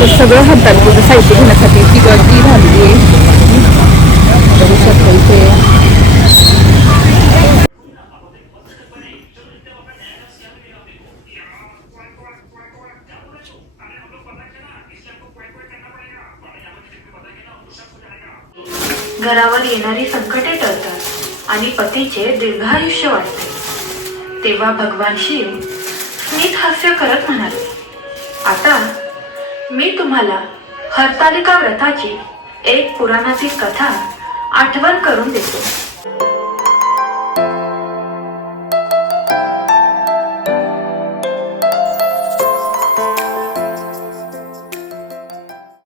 तर सगळं हातात तुझं साहित्य घेण्यासाठी ती गर्दी झाली आहे. बघू इथे. घरावर येणारी संकटे टळतात आणि पतीचे दीर्घायुष्य वाढते. तेव्हा भगवान शिव स्मित हास्य करत म्हणाले आता मी तुम्हाला हरतालिका व्रताची एक पुराणातील कथा आठवण करून देतो.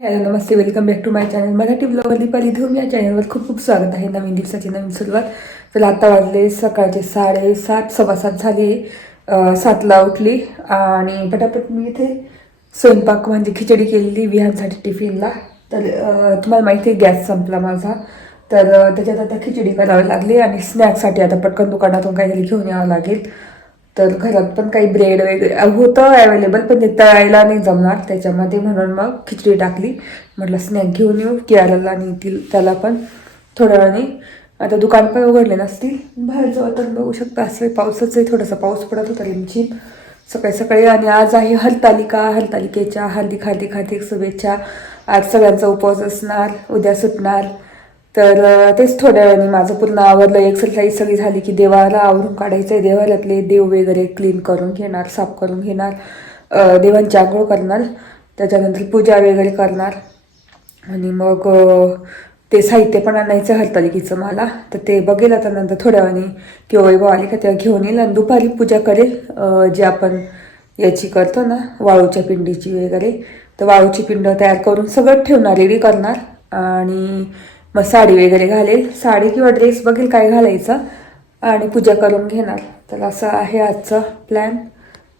Hello Namaste welcome back to my channel. Marathi blog Deepali Dhoom या चॅनलवर खूप खूप स्वागत आहे. नवीन दिवसाची नवीन सुरुवात. तर आता वाजले सकाळचे साडेसात सव्वा सात झाली. सातला उठली आणि पटापट मी इथे स्वयंपाक म्हणजे खिचडी केलेली विहानसाठी टिफिनला. तर तुम्हाला माहिती आहे गॅस संपला माझा. तर त्याच्यात आता खिचडी करावी लागली आणि स्नॅक्ससाठी आता पटकन दुकानातून काहीतरी घेऊन यावं लागेल. तर घरात पण काही ब्रेड वगैरे होतं अवेलेबल पण ते तळायला नाही जमणार. त्याच्यामध्ये म्हणून मग खिचडी टाकली. म्हटलं स्नॅक घेऊन येऊ कियाराला आणि त्याला पण थोड्या वेळाने. आता दुकान पण उघडले नसतील. जाऊ तर बघू शकता असं पावसाचं आहे थोडासा पाऊस पडत होता रिमझिम सकाळी सकाळी आणि आज आहे हरतालिका हरतालिकेच्या हार्दिक हार्दिक हार्दिक शुभेच्छा. आज सगळ्यांचा उपवास असणार उद्या सुटणार. तर तेच थोड्या वेळाने माझं पूर्ण आवरलं. एक्सरसाइज सगळी झाली की देवाला आवरून काढायचं आहे देवालातले देव वगैरे क्लीन करून घेणार साफ करून घेणार. देवांची आंघोळ करणार. त्याच्यानंतर पूजा वगैरे करणार. आणि मग ते साहित्य पण आणायचं हरतालिकेचं मला. तर ते बघेल आता नंतर थोड्या वेळाने. किंवा वैभव आली का तेव्हा घेऊन येईल आणि दुपारी पूजा करेल जे आपण याची करतो ना वाळूच्या पिंडीची वगैरे. तर वाळूची पिंड तयार करून सगळं ठेवणार रेडी करणार. आणि मग साडी वगैरे घालेल. साडी किंवा ड्रेस बघेल काय घालायचं. आणि पूजा करून घेणार. तर असं आहे आजचं प्लॅन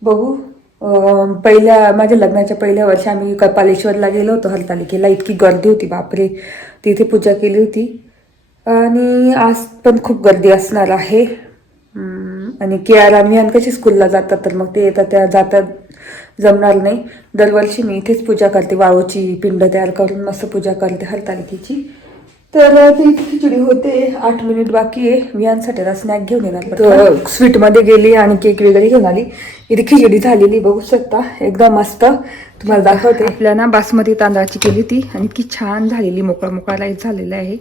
बघू. पहिल्या माझ्या लग्नाच्या पहिल्या वर्षी आम्ही कपालेश्वरला गेलो होतो हरतालिकेला. इतकी गर्दी होती बापरे. तिथे पूजा केली होती. आणि आज पण खूप गर्दी असणार आहे. आणि के आर आम्ही कशी स्कूलला जातात तर मग ते येतात त्या जातात जमणार नाही. दरवर्षी मी इथेच पूजा करते वाळूची पिंड तयार करून मस्त पूजा करते हरतालिकेची. तर ते खिचडी होते. आठ मिनिट बाकी आहे. विहांसाठी आता स्नॅक घेऊन येणार तर स्वीटमध्ये गेली आणि केक वगैरे घेऊन आली. इथे खिचडी झालेली बघू शकता. एकदम मस्त तुम्हाला दाखवते. आपल्या ना बासमती तांदळाची केली ती आणि इतकी छान झालेली. मोकळा मोकळा राईस झालेला आहे.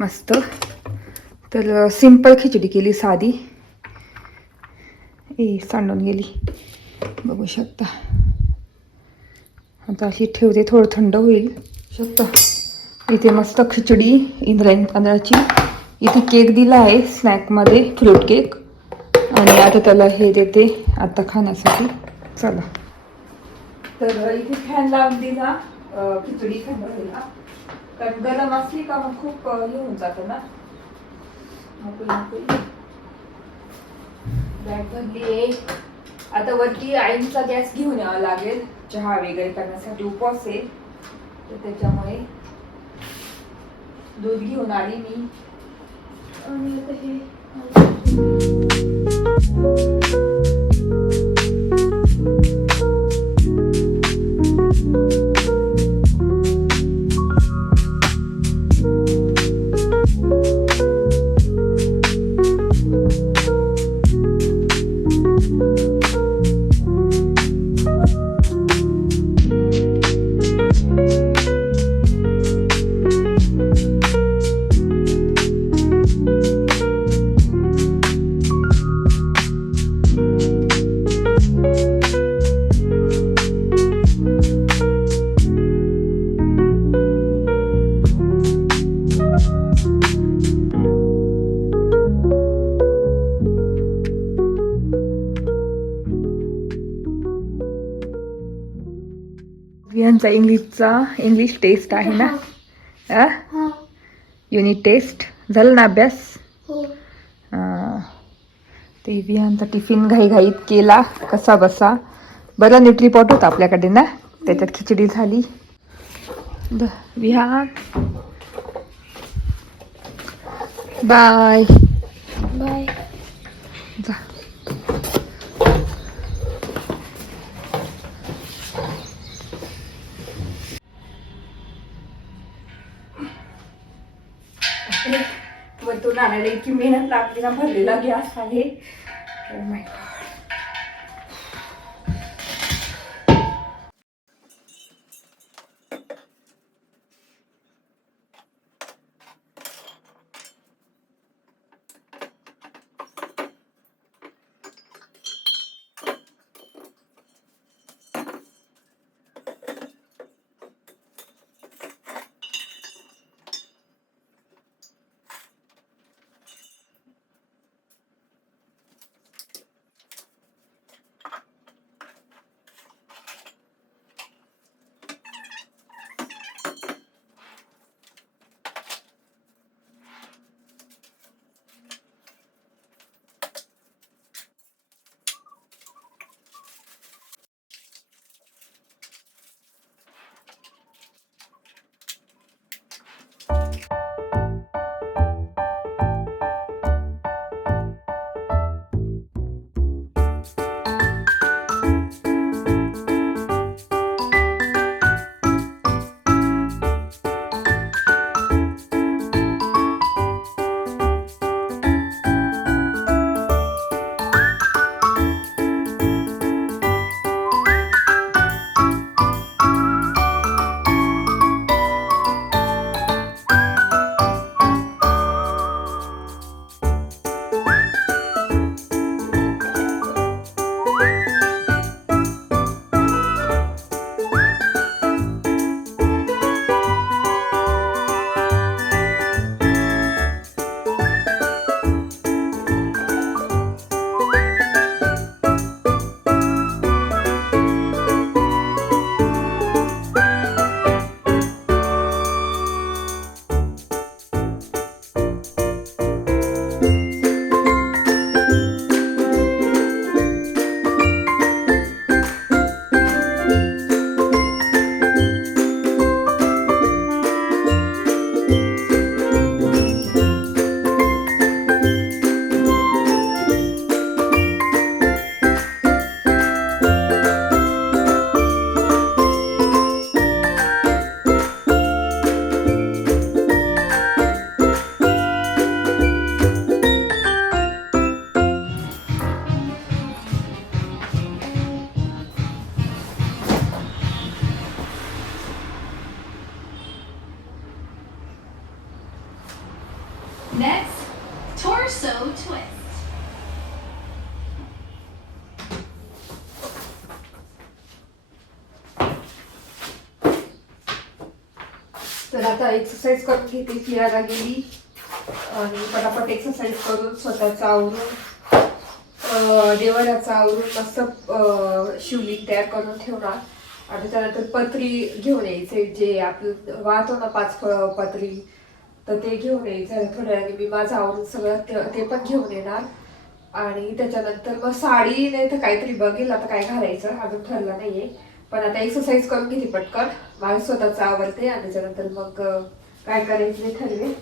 मस्त. तर सिंपल खिचडी केली साधी. ए सांडून गेली. बघू शकता. आता अशी ठेवते. थोडं थंड होईल. शकता. इथे मस्त खिचडी इंद्रायणी तांदळाची. इथे केक दिला आहे स्नॅकमध्ये फ्रूट केक. आणि आता त्याला हे देते आता खाण्यासाठी. चला. तर इथे फॅन लावून दिला खिचडी थंड व्हायला कारण गरम असली का मग खूप हे होऊन जातं ना. बॅग भरली आहे. आता वरती आईंचा गॅस घेऊन यावा लागेल. चहा वगैरे करण्यासाठी उपवास आहे. तर त्याच्यामुळे दूध घेऊन आली मी. आणि इंग्लिशचा इंग्लिश टेस्ट आहे ना? आ? युनिट टेस्ट झालं ना अभ्यास. ते विहानचा टिफिन घाईघाईत केला कसा बसा बरं न्यूट्रीपॉट होता आपल्याकडे ना? त्याच्यात खिचडी झाली. विहान. बाय जा बापरे वरतून आणायला इतकी मेहनत लागली ना भरलेला गॅस आहे. Oh इथे फिरायला गेली. आणि पटापट एक्सरसाइज करून स्वतःचं आवरून अं, देवाऱ्याचं आवरून मस्त शिवलिंग तयार करून ठेवणार. आणि त्यानंतर पत्री घेऊन यायचे जे आपलं वाहतो ना पाच पत्री तर ते घेऊन यायचं. थोड्या वेळाने मी माझं आवरून सगळं ते पण घेऊन येणार. आणि त्याच्यानंतर मग साडी नाही तर काहीतरी बघेल आता काय घालायचं अजून ठरलं नाही आहे पण आता एक्सरसाइज करून घेते पटकन. मला स्वतःचं आवडते आणि त्याच्यानंतर मग काय करायचं ठरवेल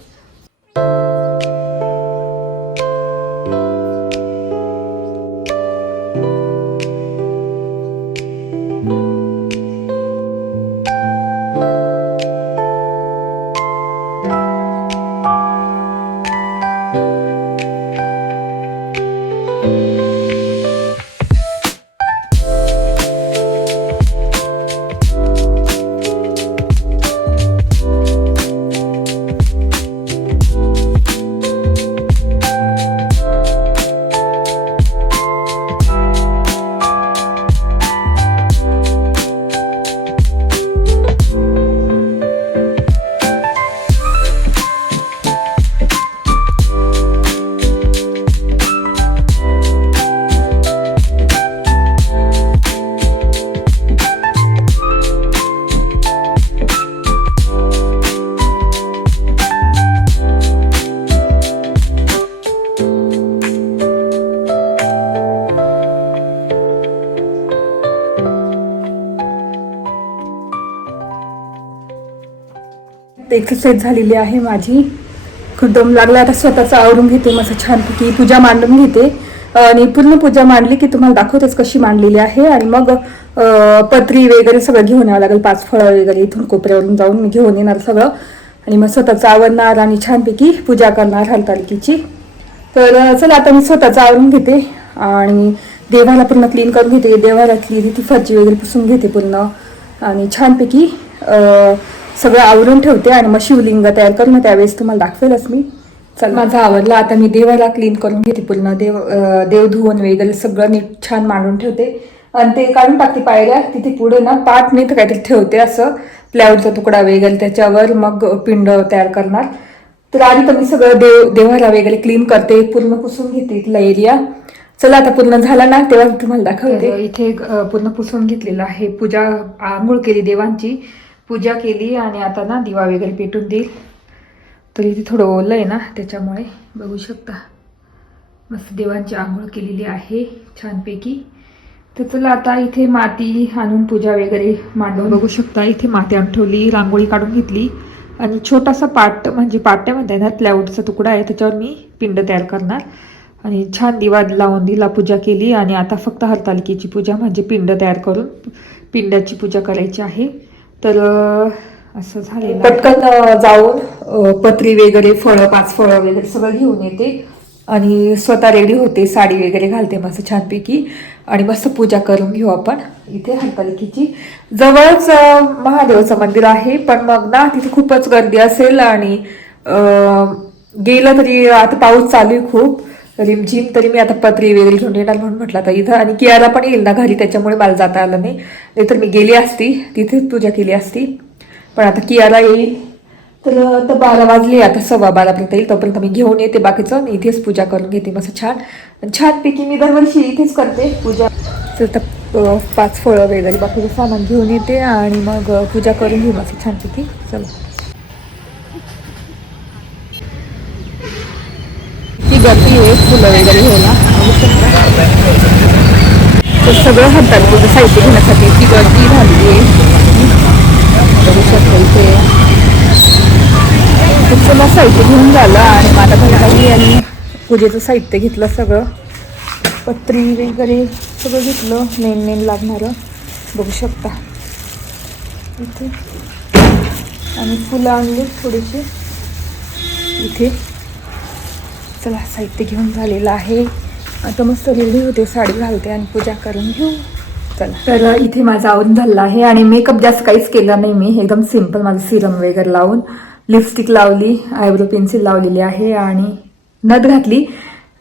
एक्सरसाइज झालेली आहे माझी. खूप दम लागला. आता स्वतःचं आवरून घेते मस्त छानपैकी पूजा मांडून घेते. आणि पूर्ण पूजा मांडली की तुम्हाला दाखवतेच कशी मांडलेली आहे. आणि मग पत्री वगैरे सगळं घेऊन यावं लागेल. पाच फळं वगैरे इथून कोपऱ्यावरून जाऊन मी घेऊन येणार सगळं. आणि मग स्वतःचं आवडणार आणि छानपैकी पूजा करणार हरतालिकेची. तर चला आता मी स्वतःचं आवरून घेते. आणि देवाला पूर्ण क्लीन करून घेते. देवालातली ती फरची वगैरे पुसून घेते पूर्ण. आणि छानपैकी अं, सगळं आवरून ठेवते आणि मग शिवलिंग तयार करून मग त्यावेळेस तुम्हाला दाखवेलच मी. चल. माझं आवडलं. आता मी देवाला क्लीन करून घेते पूर्ण. देव देव धुवून वगैरे सगळं नीट छान मांडून ठेवते. आणि ते काढून टाकते पायऱ्या. तिथे पुढे ना पाठ नाही तर काहीतरी ठेवते असं. प्लाऊडचा तुकडा वगैरे त्याच्यावर मग पिंड तयार करणार. तर आधी तर मी सगळं देव देवाला वगैरे क्लीन करते. पूर्ण पुसून घेते इथला एरिया चला आता पूर्ण झाला ना तेव्हा मी तुम्हाला दाखवते. इथे पूर्ण पुसून घेतलेलं आहे. पूजा आंघोळ केली देवांची. पूजा केली आणि आता ना दिवा वगैरे पेटून देईल. तरी ते थोडं ओलं आहे ना त्याच्यामुळे बघू शकता. मस्त देवांची आंघोळ केलेली आहे छानपैकी. तर चला आता इथे माती आणून पूजा वगैरे मांडून. बघू शकता इथे माती आणून ठेवली रांगोळी काढून घेतली. आणि छोटासा पाट म्हणजे पाट्यामध्ये ना प्लॅवूडचा तुकडा आहे त्याच्यावर मी पिंड तयार करणार. आणि छान दिवा लावून दिला पूजा केली. आणि आता फक्त हरतालिकेची पूजा म्हणजे पिंड तयार करून पिंडाची पूजा करायची आहे. तर असं झालेलं पटकन जाऊन पत्री वगैरे फळं पाच फळं वगैरे सगळं घेऊन येते. आणि स्वतः रेडी होते साडी वगैरे घालते मस्त छानपैकी. आणि मस्त पूजा करून घेऊ आपण. इथे हरतालिकेची जवळच महादेवाचं मंदिर आहे पण मग ना तिथे खूपच गर्दी असेल आणि गेलं तरी आता पाऊस चालू आहे खूप. रिमझिम तरी मी आता पत्री वगैरे घेऊन येणार म्हणून म्हटलं आता इथं. आणि कियारा पण येईल ना घरी त्याच्यामुळे मला जाता आलं नाही. नाहीतर मी गेली असती तिथेच पूजा केली असती. पण आता कियारा येईल. तर आता बारा वाजले आता सव्वा बारापर्यंत येईल. तोपर्यंत मी घेऊन येते बाकीचं. आणि इथेच पूजा करून घेते मस्त छान. छानपैकी मी दरवर्षी इथेच करते पूजा. तर आता, पाच फळं वगैरे बाकीचं सामान घेऊन येते आणि मग पूजा करून घेऊ मस्त छानपैकी. चला. गर्दी फुलं वगैरे घ्यायला तर सगळं हातात तुझं साहित्य घेण्यासाठी ती गर्दी झाली आहे. बघू शकता इथे तर चला साहित्य घेऊन झालं आणि माझा भाई आणि पूजेचं साहित्य घेतलं सगळं. पत्री वगैरे सगळं घेतलं मेन मेन लागणारं. बघू शकता. इथे. आणि फुलं आणली थोडीशी इथे. चला साहित्य घेऊन झालेलं आहे. आता मस्त रेडी होते साडी घालते आणि पूजा करून घेऊ. चला. तर इथे माझा आवरून झाला आहे आणि मेकअप जास्त काहीच केला नाही मी. एकदम सिंपल माझं सिरम वगैरे लावून लिपस्टिक लावली आयब्रो पेन्सिल लावलेली आहे आणि नथ घातली.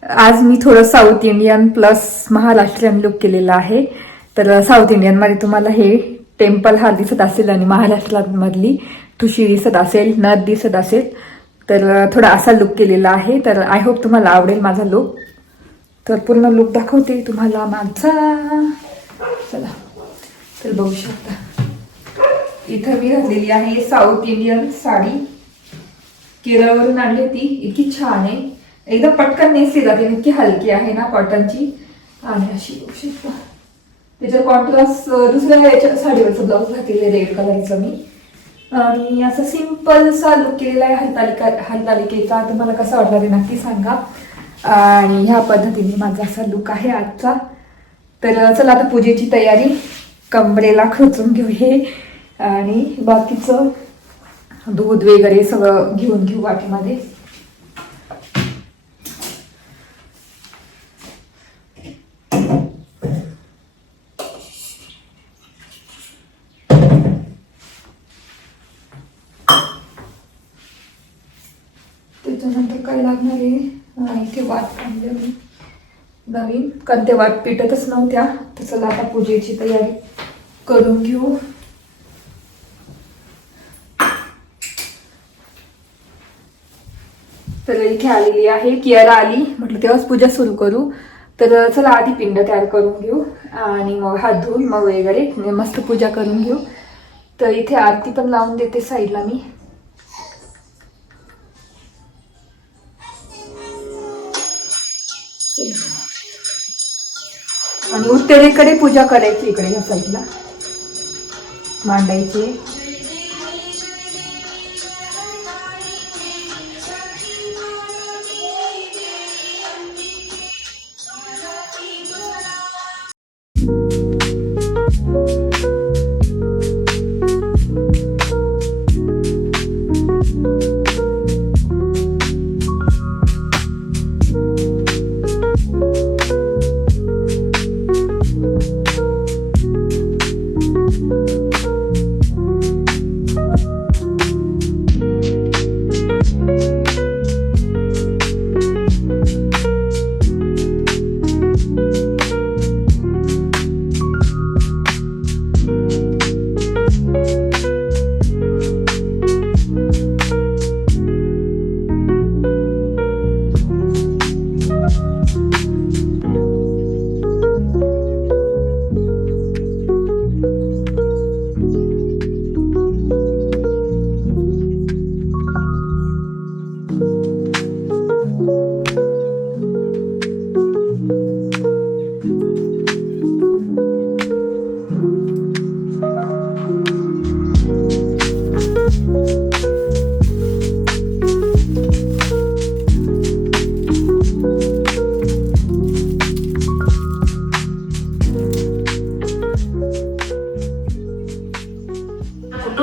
आज मी थोडं south Indian plus Maharashtrian look केलेला आहे. तर साऊथ इंडियनमध्ये तुम्हाला हे टेम्पल हा दिसत असेल आणि महाराष्ट्रामधली तुशी दिसत असेल नथ दिसत असेल. तर थोडा असा लुक केलेला आहे. तर आय होप तुम्हाला आवडेल माझा लुक तर पूर्ण लुक दाखवते तुम्हाला माझा. चला तर बघू शकता. इथं मी घातलेली आहे साऊथ इंडियन साडी. केरळवरून आणली होती. इतकी छान आहे. एकदम पटकन नेसली जाते. इतकी हलकी आहे ना कॉटनची आणि अशी बघू शकता. त्याच्या कॉन्ट्रास्ट दुसऱ्या याच्या साडीवरचं ब्लाऊज घातलेलं रेड कलरचं मी. आणि असं सिम्पलसा लुक केलेला आहे हरतालिका हरतालिकेचा. तुम्हाला कसा वाटला ते नक्की सांगा. आणि ह्या पद्धतीने माझा असा लुक आहे आजचा. तर चला आता पूजेची तयारी. कमरेला खोचून घेऊ हे. आणि बाकीचं दूध वगैरे सगळं घेऊन घेऊ वाटीमध्ये त्याच्यानंतर काय लागणार आहे आणि ते वाट आणली मी नवीन कारण ते वाट पेटतच नव्हत्या. तर चला आता पूजेची तयारी करून घेऊ. तर इथे आलेली आहे कियारा आली. म्हटलं तेव्हाच पूजा सुरू करू. तर चला आधी पिंड तयार करून घेऊ. आणि मग हात धुवून मग वगैरे मस्त पूजा करून घेऊ. तर इथे आरती पण लावून देते साईडला मी. आणि उत्तरेकडे पूजा करायची इकडे ह्या साईडला. मांडायची.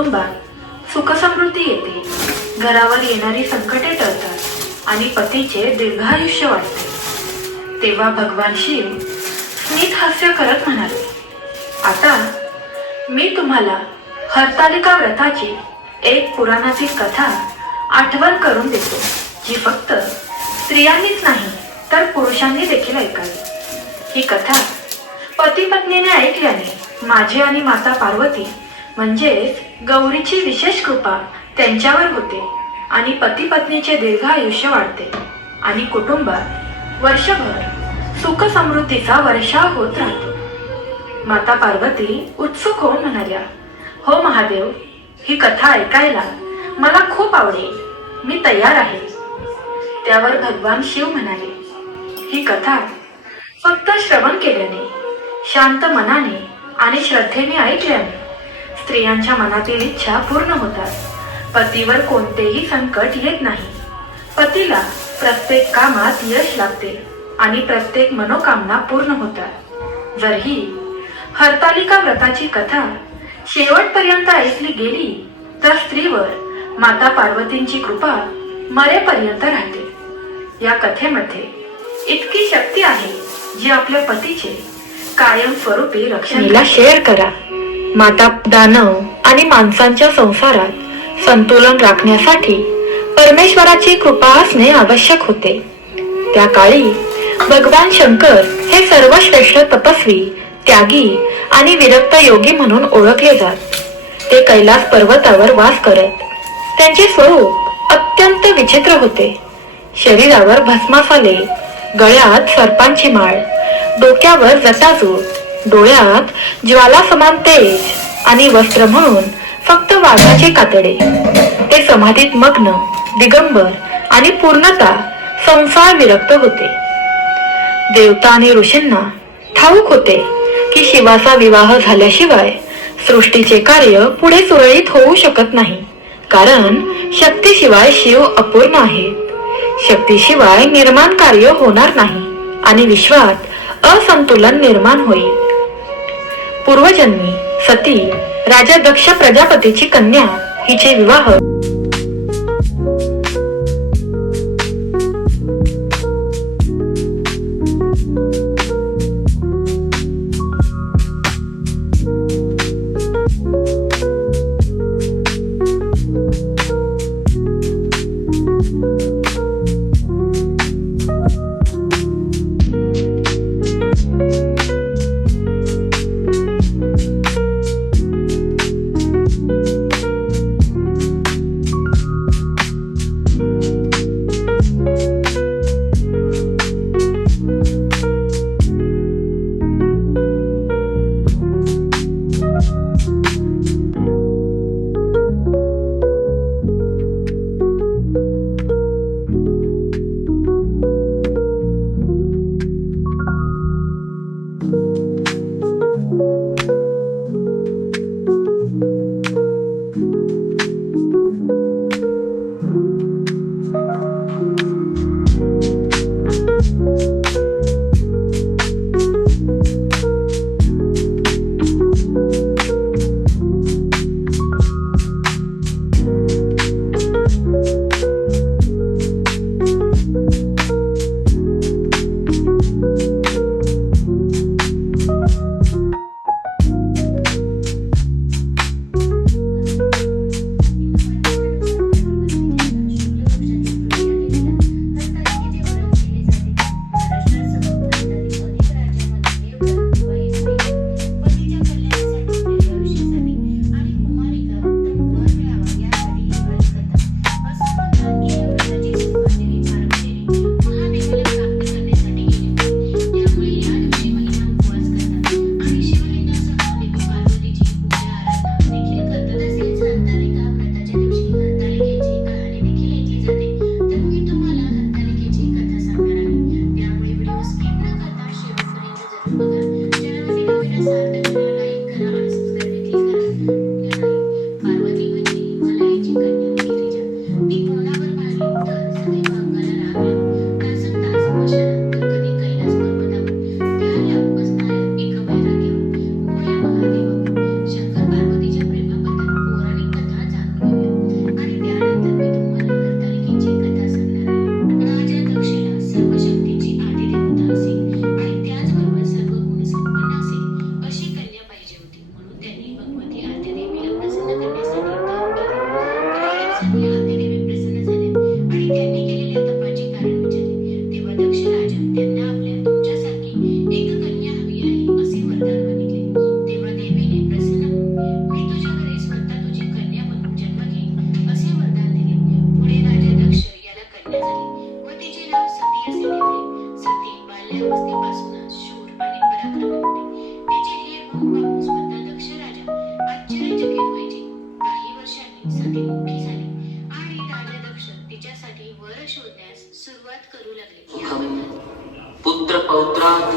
कुटुंबात सुखसमृद्धी येते. घरावर येणारी संकटे टळतात आणि पतीचे दीर्घायुष्य वाढते. तेव्हा भगवान शिव स्मित हास्य करत म्हणाले आता मी तुम्हाला हरतालिका व्रताची एक पुराणातील कथा आठवण करून देतो जी फक्त स्त्रियांनीच नाही तर पुरुषांनी देखील ऐकावी. ही कथा पती पत्नीने ऐकल्याने माझी आणि माता पार्वती म्हणजेच गौरीची विशेष कृपा त्यांच्यावर होते आणि पती पत्नीचे दीर्घ आयुष्य वाढते आणि कुटुंबात वर्षभर सुख समृद्धीचा वर्षा होत राहतो. माता पार्वती उत्सुक होऊन म्हणाल्या हो महादेव ही कथा ऐकायला मला खूप आवडेल. मी तयार आहे. त्यावर भगवान शिव म्हणाले ही कथा फक्त श्रवण केल्याने शांत मनाने आणि श्रद्धेने ऐकल्याने स्त्रियांच्या मनातील इच्छा पूर्ण होतात. पतीवर कोणतेही संकट येत नाही. पतीला प्रत्येक कामात यश लागते आणि प्रत्येक मनोकामना पूर्ण होतात. जर ही हरतालिका व्रताची कथा शेवटपर्यंत ऐकली गेली तर स्त्रीवर माता पार्वतींची कृपा मरेपर्यंत राहते. या कथेमध्ये इतकी शक्ती आहे जी आपल्या पतीचे कायम स्वरूपी रक्षण शेअर करा. माता दानव आणि माणसांच्या संसारात संतुलन राखण्यासाठी परमेश्वराची कृपा असणे आवश्यक होते. त्या काळी भगवान शंकर हे सर्वश्रेष्ठ तपस्वी त्यागी आणि विरक्त योगी म्हणून ओळखले जात. ते कैलास पर्वतावर वास करत त्यांचे स्वरूप अत्यंत विचित्र होते. शरीरावर भस्मासाले गळ्यात सर्पांची माळ डोक्यावर जटाजूट डोळ्यात ज्वाला समान तेज आणि वस्त्र म्हणून फक्त वाघाचे कातडे. ते समाधीत मग्न दिगंबर आणि पूर्णता संसार विरक्त होते. देवता आणि ऋषींना ठाऊक होते की शिवाचा विवाह झाल्याशिवाय सृष्टीचे कार्य पुढे सुरळीत होऊ शकत नाही कारण शक्तीशिवाय शिव अपूर्ण आहे. शक्तीशिवाय निर्माण कार्य होणार नाही आणि विश्वात असंतुलन निर्माण होईल. पूर्वजन्मी सती राजा दक्ष प्रजापतीची कन्या हिचे विवाह.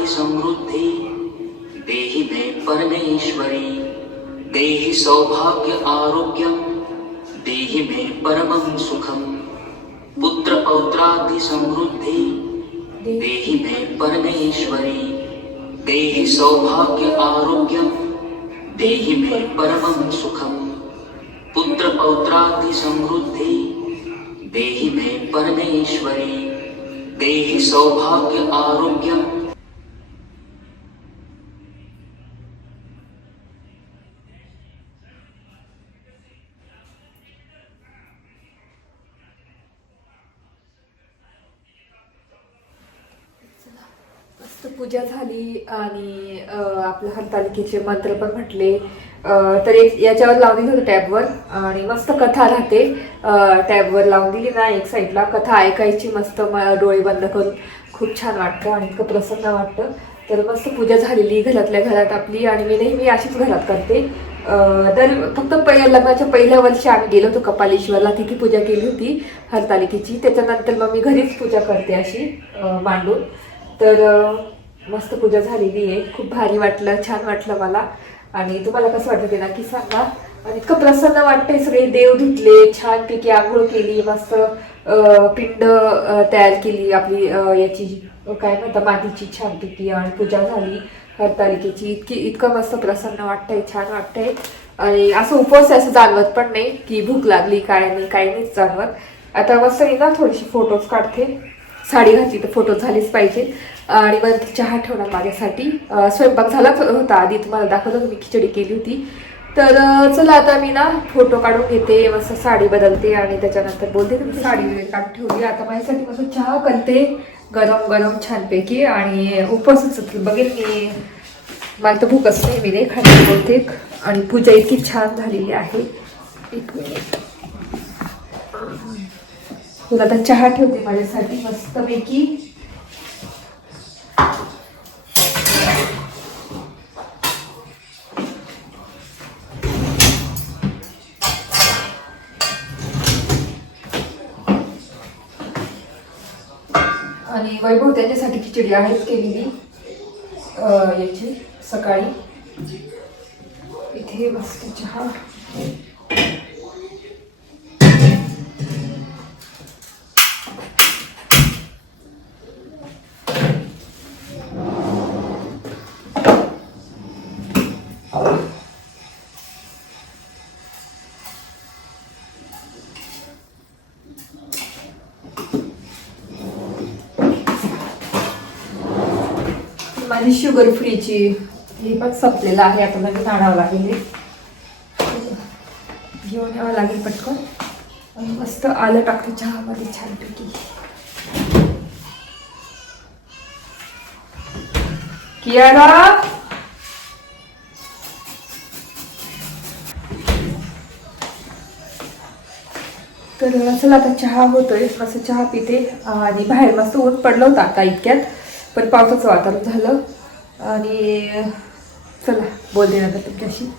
पौत्रादि समृद्धि, देहि मे परमेश्वरी, देहि सौभाग्य आरोग्यम, देहि मे परमं सुखम, पुत्र पौत्रादि समृद्धि, देहि मे परमेश्वरी, देहि सौभाग्य आरोग्यम, देहि मे परमं सुखम, पुत्र पौत्रादि समृद्धि, देहि मे परमेश्वरी, देहि सौभाग्य आरोग्यम पूजा झाली आणि आपलं हरतालिकेचे मंत्र पण म्हटले. तर एक याच्यावर लावून दिली होतं टॅबवर आणि मस्त कथा राहते. टॅबवर लावून दिली ना एक साईडला कथा ऐकायची मस्त म- डोळे बंद करून. खूप छान वाटतं आणि इतकं प्रसन्न वाटतं. तर मस्त पूजा झालेली घरातल्या घरात आपली आणि मी नेहमी अशीच घरात करते. तर फक्त पहिल्या लग्नाच्या पहिल्या वर्षी आम्ही गेलो होतो कपालेश्वरला तिथे पूजा केली होती हरतालिकेची. त्याच्यानंतर मग मी घरीच पूजा करते अशी मांडून. तर मस्त पूजा झालेली आहे. खूप भारी वाटलं छान वाटलं मला. आणि तुम्हाला कसं वाटलं ते नक्की सांगा. आणि इतकं प्रसन्न वाटतंय सगळे देव धुतले छानपैकी आंघोळ केली मस्त पिंड तयार केली आपली याची काय म्हणतात मातीची छानपैकी आणि पूजा झाली. हरतालिकेची इतकी इतकं मस्त प्रसन्न वाटतंय छान वाटतंय. आणि असं उपवास आहे असं जाणवत पण नाही की भूक लागली काय नाही काही नाहीच जाणवत. आता मस्त मी ना थोडीशी फोटोज काढते. साडी घातली तर फोटो झालेच पाहिजे आणि मग चहा ठेवणार माझ्यासाठी. स्वयंपाक झालाच होता आधी तुम्हाला दाखवलं मी खिचडी केली होती. तर चला आता मी ना फोटो काढून घेते मस्त साडी बदलते आणि त्याच्यानंतर बोलते. तुम्ही साडी वगैरे काढून ठेवली. आता माझ्यासाठी मस्त चहा करते. गरम गरम छानपैकी. आणि उपवासच बघेल मी. मला तर भूकच नाही मी नाही खाते बहुतेक. आणि पूजा इतकी छान झालेली आहे. एक मिनिट. तुला आता चहा ठेवते माझ्यासाठी मस्तपैकी. आणि वैभव त्याच्यासाठी खिचडी आहेच केलेली. याची सकाळी. इथे मस्त चहा. माझी शुगर फ्रीची हे पण संपलेलं आहे. आता नवीन आणावं लागेल घेऊन यावं लागेल पटकन. मस्त आलं टाकते चहामध्ये छानपैकी. कियारा! तर चला आता चहा होतोय. मस्त चहा पिते. आणि बाहेर मस्त ऊन पडलं होतं आता इतक्यात. पण पावसाचं वातावरण झालं. आणि चला बोलते नंतर तुमच्याशी.